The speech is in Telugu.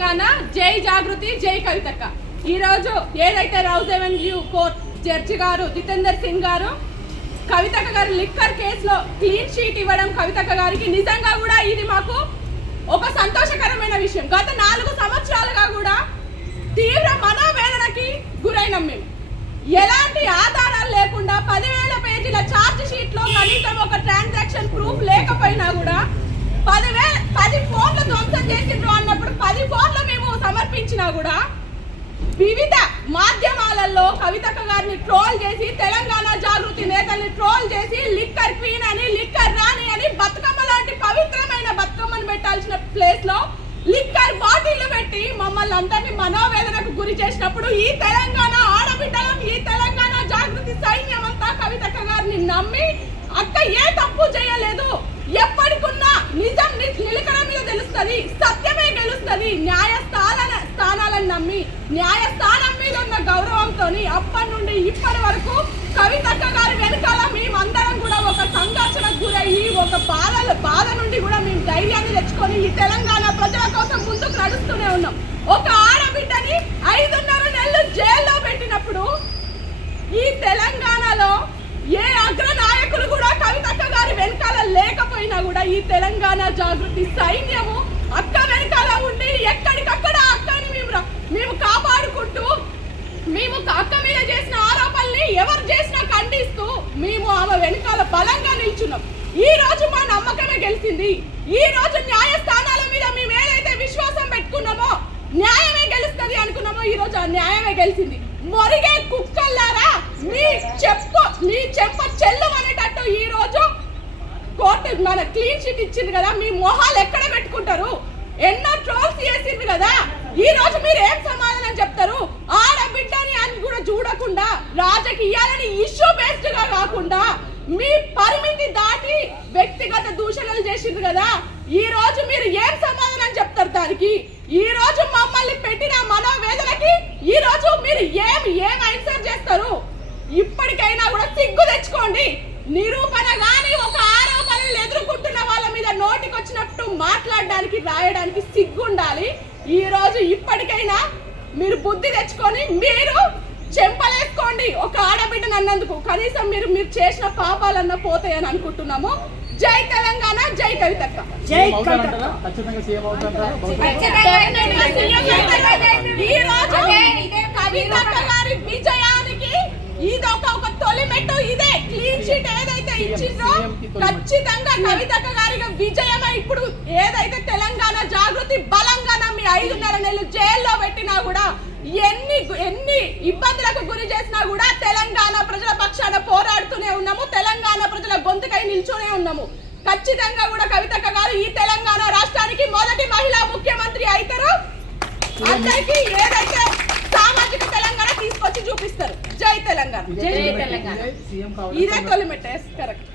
తెలంగాణ, జై జాగృతి, జై కవితక్క. ఈ రోజు ఏదైతే రౌజ్ అవెన్యూ కోర్ట్ జడ్జి గారు జితేందర్ సింగ్ గారు కవితక్క గారి లిక్కర్ కేసులో క్లీన్ షీట్ ఇవ్వడం కవితక్క గారికి నిజంగా కూడా ఇది మాకు ఒక సంతోషకరమైన విషయం. గత 4 సంవత్సరాలుగా కూడా తీవ్ర మనోవేదనకి గురైనాం మేము. ఎలాంటి ఆధారాలు లేకుండా 10,000 పేజీల ఛార్జ్ షీట్ లో కనీసం ఒక ట్రాన్సాక్షన్ ప్రూఫ్ లేకపోయినా కూడా 10 ఫోన్లు ధ్వంసం చేసిండ్రు అన్నప్పుడు 10 ఫోన్లు మేము సమర్పించినా కూడా వివిధ మాధ్యమాలలో కవితక్క గారిని ట్రోల్ చేసి, తెలంగాణ జాగృతి నేతల్ని ట్రోల్ చేసి లిక్కర్ క్వీన్ అని, లిక్కర్ రాణి అని, బతుకమ్మ లాంటి పవిత్రమైన బతుకమ్మను పెట్టాల్సిన ప్లేస్ లో లిక్కర్ బాటిల్ పెట్టి మమ్మల్ని అందరినీ మనోవేదనకు గురి చేసినప్పుడు ఈ తెలంగాణ ఆడబిడ్డలం, ఈ తెలంగాణ జాగృతి సైన్యం అంతా కవితక్క గారిని నమ్మి అక్క ఏ తప్పు చేయలేదు, ఎప్పటికున్నా నిజం నిలకడ మీద తెలుస్తుంది, సత్యమే గెలుస్తుంది, న్యాయస్థానాలను నమ్మి న్యాయస్థానం మీద ఉన్న గౌరవంతో అప్పటి నుండి ఇప్పటి వరకు కవితక్క గారి వెనకాల మేమందరం కూడా ఒక సంఘర్షణకు గురయ్యి, ఒక బాధ నుండి కూడా మేము ధైర్యాన్ని తెచ్చుకొని ఈ తెలంగాణ ప్రజల కోసం ముందుకు నడుస్తూనే ఉన్నాం. ఒక ఆడబిడ్డని 5.5 నెలలు జైల్లో పెట్టినప్పుడు ఈ తెలంగాణలో ఏ అగ్ర నాయకులు కూడా కవితక్క గారి వెనకాల లేకపోయినా కూడా ఈ తెలంగాణ జాగృతి సైన్యము అక్క వెనకాల ఉండి ఎక్కడికక్కడ అక్కని మేము కాపాడుకుంటూ, మేము అక్క మీద చేసిన ఆరోపణల్ని ఎవరు చేసినా ఖండిస్తూ మేము ఆమె వెనకాల బలంగా నిల్చున్నాం. ఈ రోజు మా నమ్మకమే గెలిచింది. ఈ రోజు న్యాయస్థానాల మీద మేము ఏదైతే విశ్వాసం పెట్టుకున్నామో, న్యాయమే గెలుస్తుంది అనుకున్నామో, ఈ రోజు ఆ న్యాయమే గెలిచింది. మొరిగే కుక్కల్లారా మీ చెంప చెల్లు అనేటట్టు ఈ రోజు కోర్టు మన క్లీన్ షీట్ ఇచ్చింది కదా, మీ మొహాలు ఎక్కడ పెట్టుకుంటారు? ఎన్నో ట్రోల్స్ చేసింది కదా, ఈ రోజు మీరు ఏం సమాధానం చెప్తారు? ఆడబిడ్డని అని కూడా చూడకుండా, రాజకీయాలని ఇష్యూ బేస్డ్ గా కాకుండా మీ పరిమితి దాటి వ్యక్తిగత దూషణలు చేసింది కదా, ఈ రోజు మీరు ఏం సమాధానం చెప్తారు దానికి? ఈ రోజు మమ్మల్ని పెట్టిన మనోవేదనకి ఈ రోజు మీరు ఏం ఆన్సర్ చేస్తారు? ఇప్పటికైనా కూడా సిగ్గు తెచ్చుకోండి. నిరూపణ గాని ఒక ఆరోపణలు ఎదుర్కొంటున్న వాళ్ళ మీద నోటికి వచ్చినట్టు మాట్లాడడానికి, రాయడానికి సిగ్గు ఉండాలి. ఈ రోజు ఇప్పటికైనా మీరు బుద్ధి తెచ్చుకొని మీరు చెంపలేసుకోండి. ఒక ఆడబిడ్డను అన్నందుకు కనీసం మీరు చేసిన పాపాలన్నా పోతాయని అనుకుంటున్నాము. జై తెలంగాణ, జై కవితక్క. ఈ రోజు కవితక్క గారి విజయానికి ఇదొక తొలిమెట్టు. ఇదే క్లీన్ షీట్ ఏదైతే ఇచ్చిందో ఖచ్చితంగా కవితక్క గారికి విజయమే. ఇప్పుడు ఏదైతే తెలంగాణ జాగృతి బలంగా నమ్మి 5.5 నెలలు జైల్లో పెట్టినా కూడా, ఎన్ని ఇబ్బందులకు గురి చేసినా కూడా తెలంగాణ ప్రజల పక్షాన పోరాడుతూనే ఉన్నాము. తెలంగాణ ప్రజల గొంతుకై నిల్చొనే ఉన్నాము. ఖచ్చితంగా కూడా కవితక్క గారు ఈ తెలంగాణ రాష్ట్రానికి మొదటి మహిళా ముఖ్యమంత్రి అవుతారు. అందరికీ ఏదైతే సామాజిక తెలంగాణ తీసుకొచ్చి చూపిస్తారు. జై తెలంగాణ, జై తెలంగాణ. ఇదే తొలిమెట్టు. కరెక్ట్.